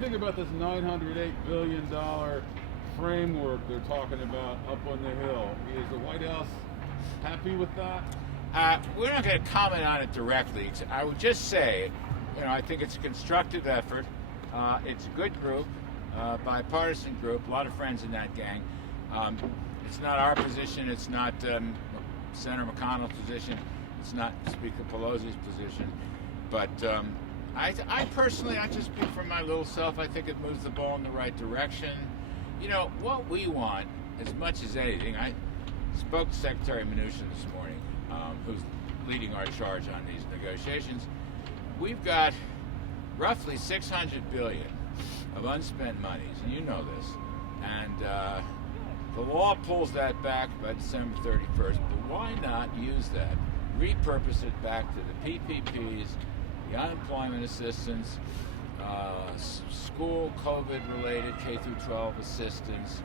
think about this $908 billion framework they're talking about up on the Hill? Is the White House happy with that? We're not going to comment on it directly. I would just say, I think it's a constructive effort. It's a good group, bipartisan group, a lot of friends in that gang. It's not our position. It's not Senator McConnell's position. It's not Speaker Pelosi's position. But I personally, I just speak for my little self. I think it moves the ball in the right direction. What we want, as much as anything, I spoke to Secretary Mnuchin this morning, who's leading our charge on these negotiations. We've got roughly $600 billion of unspent monies, and you know this. And the law pulls that back by December 31st, but why not use that, repurpose it back to the PPPs, the unemployment assistance, school COVID-related K-12 assistance.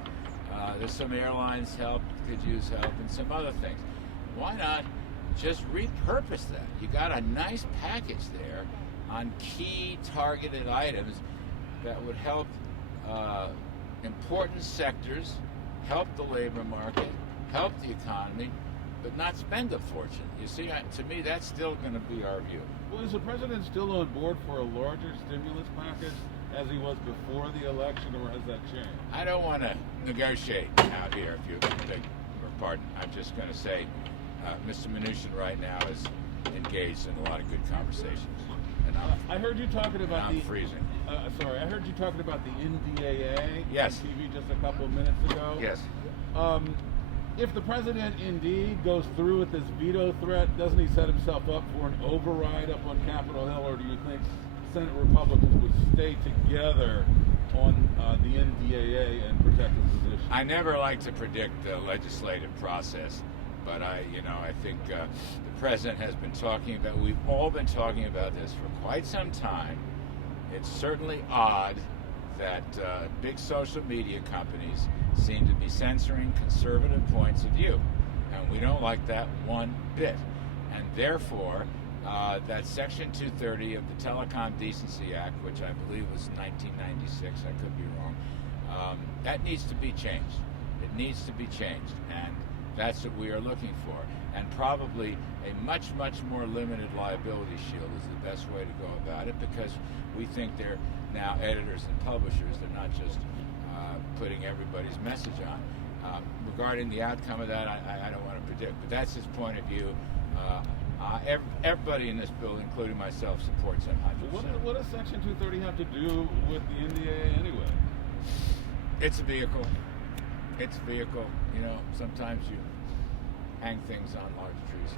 There's some airlines could use help, and some other things. Why not just repurpose that? You got a nice package there on key targeted items that would help important sectors, help the labor market, help the economy, but not spend a fortune. You see, to me, that's still going to be our view. Well, is the president still on board for a larger stimulus package as he was before the election, or has that changed? I don't want to negotiate out here, if you beg your pardon. I'm just going to say Mr. Mnuchin right now is engaged in a lot of good conversations. And I heard you talking about I'm freezing. I heard you talking about the NDAA Yes. on TV just a couple of minutes ago. Yes. If the president indeed goes through with this veto threat, doesn't he set himself up for an override up on Capitol Hill, or do you think Senate Republicans would stay together on the NDAA and protect his position? I never like to predict the legislative process, but I think the president has been talking about, we've all been talking about this for quite some time. It's certainly odd that big social media companies seem to be censoring conservative points of view, and we don't like that one bit. And therefore, that Section 230 of the Telecom Decency Act, which I believe was 1996, I could be wrong, that needs to be changed. It needs to be changed, and that's what we are looking for. And probably a much, much more limited liability shield is the best way to go about it, because we think they're now editors and publishers. They're not just putting everybody's message on. Regarding the outcome of that, I don't want to predict, but that's his point of view. Everybody in this bill, including myself, supports him 100%. What does Section 230 have to do with the NDAA anyway? It's a vehicle. It's a vehicle. Sometimes you hang things on large trees.